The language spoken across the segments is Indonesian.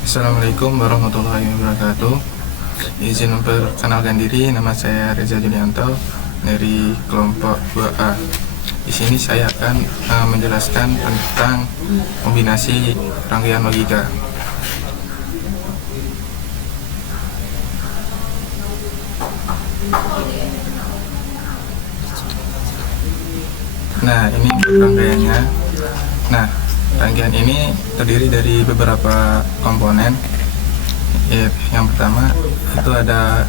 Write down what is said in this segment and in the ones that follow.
Assalamualaikum warahmatullahi wabarakatuh. Izin memperkenalkan diri, nama saya Reza Julianto dari kelompok 2A. Di sini saya akan menjelaskan tentang kombinasi rangkaian logika. Nah, ini rangkaiannya. Nah, rangkaian ini terdiri dari beberapa komponen. Yang pertama itu ada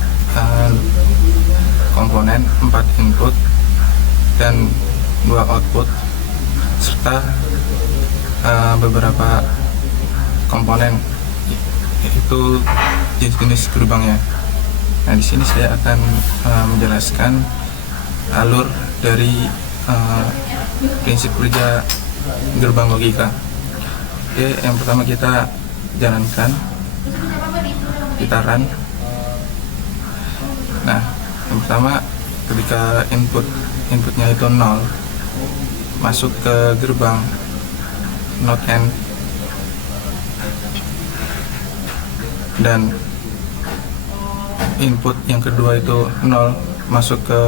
komponen 4 input dan 2 output serta beberapa komponen, itu jenis-jenis gerbangnya. Nah, di sini saya akan menjelaskan alur dari prinsip kerja gerbang logika. Oke, yang pertama kita jalankan, kita run. Nah, yang pertama ketika inputnya itu 0, masuk ke gerbang not N, dan input yang kedua itu 0, masuk ke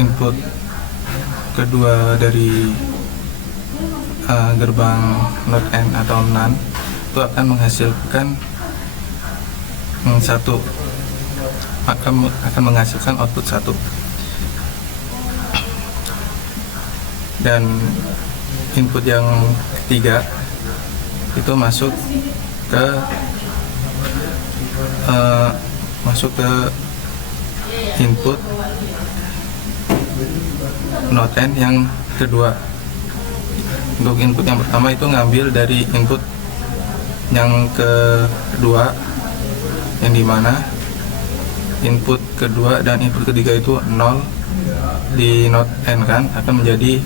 input kedua dari gerbang not N atau NaN, itu akan menghasilkan akan menghasilkan output 1. Dan input yang ketiga itu masuk ke input not N yang kedua. Untuk input yang pertama itu ngambil dari input yang kedua, yang dimana input kedua dan input ketiga itu 0 di not N kan, akan menjadi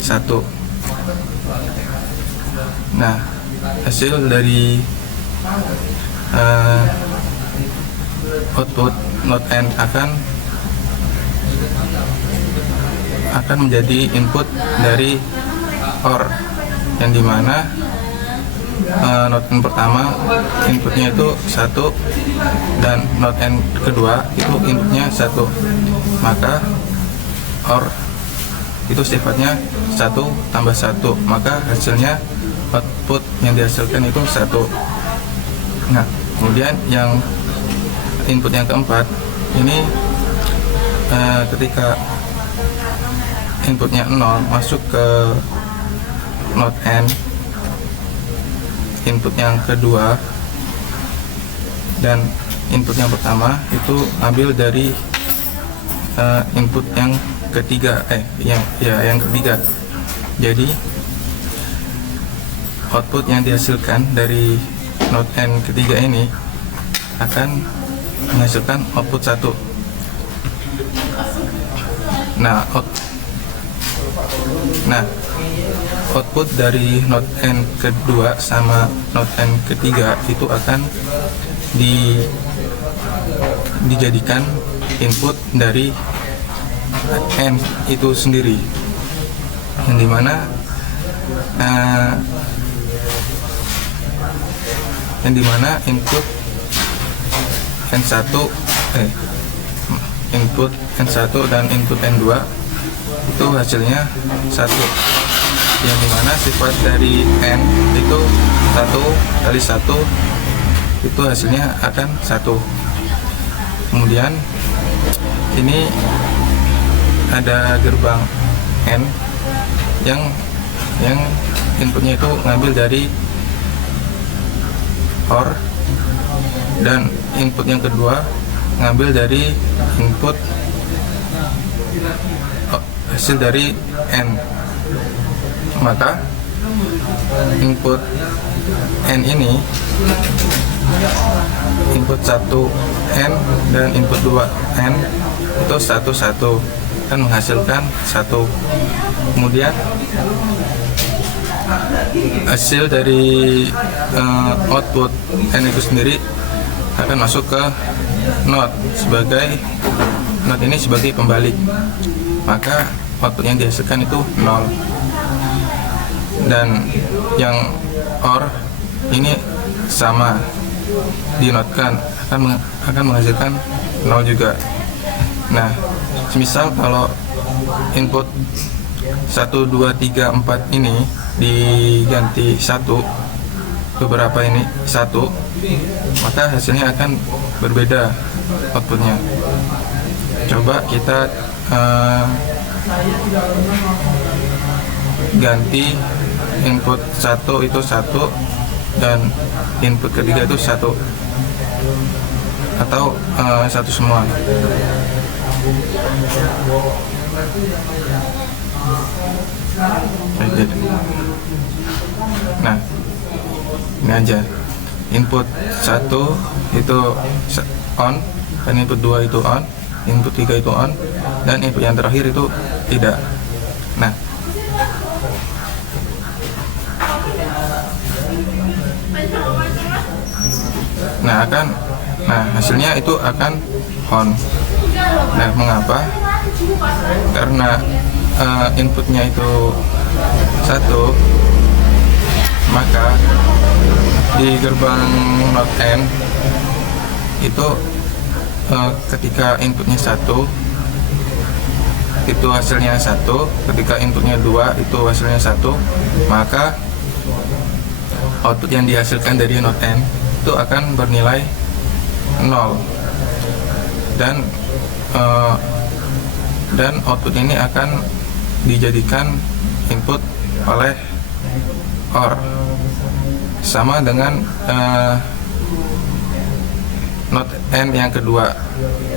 1. Nah, hasil dari output not N akan menjadi input dari OR, yang dimana not N pertama inputnya itu 1 dan not N kedua itu inputnya 1, maka OR itu sifatnya 1 tambah 1, maka hasilnya output yang dihasilkan itu 1. Nah, kemudian yang input yang keempat ini ketika inputnya 0 masuk ke not N, input yang kedua dan input yang pertama itu ambil dari input yang ketiga, yang ketiga. Jadi output yang dihasilkan dari not N ketiga ini akan menghasilkan output 1. Nah, output dari not N kedua sama not N ketiga itu akan dijadikan input dari N itu sendiri, yang dimana input N1 dan input N2 itu hasilnya 1, yang dimana sifat dari N itu 1 kali 1 itu hasilnya akan 1. Kemudian ini ada gerbang N yang inputnya itu ngambil dari OR, dan input yang kedua ngambil dari input hasil dari N. Maka input N ini, input 1 N dan input 2 N itu 1 kan menghasilkan 1. Kemudian hasil dari output N itu sendiri akan masuk ke not ini sebagai pembalik, maka output yang dihasilkan itu 0. Dan yang OR ini sama dinotkan akan menghasilkan 0 juga. Nah, misal kalau input 1, 2, 3, 4 ini diganti 1, beberapa ini 1, maka hasilnya akan berbeda outputnya. Coba kita ganti input 1 itu 1 dan input ketiga itu 1 atau 1 semua. Nah, ini aja. Input 1 itu on, dan input 2 itu on, input 3 itu on, dan input yang terakhir itu tidak. Nah, hasilnya itu akan on. Nah, mengapa? Karena inputnya itu 1, maka di gerbang not N itu ketika inputnya 1 itu hasilnya 1, ketika inputnya 2 itu hasilnya 1, maka output yang dihasilkan dari not N itu akan bernilai 0, dan output ini akan dijadikan input oleh OR, sama dengan not N yang kedua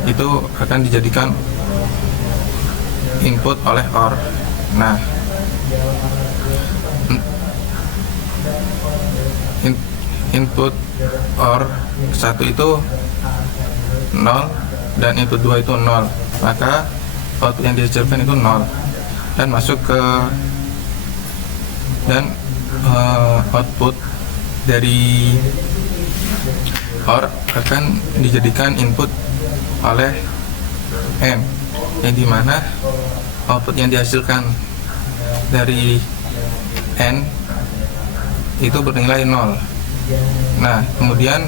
itu akan dijadikan input oleh OR. Nah, input OR 1 itu 0 dan input 2 itu 0, maka output yang dihasilkan itu 0 dan masuk ke output dari OR akan dijadikan input oleh N, yang dimana output yang dihasilkan dari N itu bernilai 0. Nah, kemudian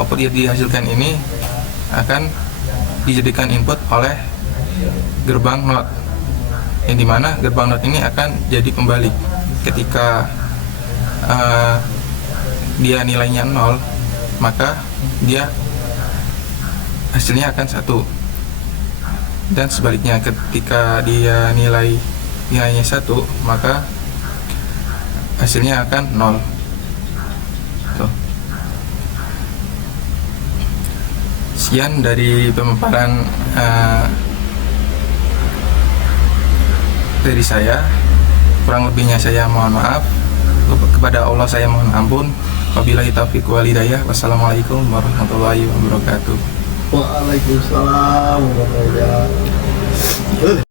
output yang dihasilkan ini akan dijadikan input oleh gerbang NOT, yang dimana gerbang NOT ini akan jadi pembalik. Ketika dia nilainya 0, maka dia hasilnya akan 1, dan sebaliknya ketika dia nilainya 1, maka hasilnya akan 0. Sekian dari pemaparan dari saya. Kurang lebihnya saya mohon maaf. Kepada Allah saya mohon ampun. Wabillahi taufiq wal hidayah. Wassalamualaikum warahmatullahi wabarakatuh. Waalaikumsalam warahmatullahi wabarakatuh.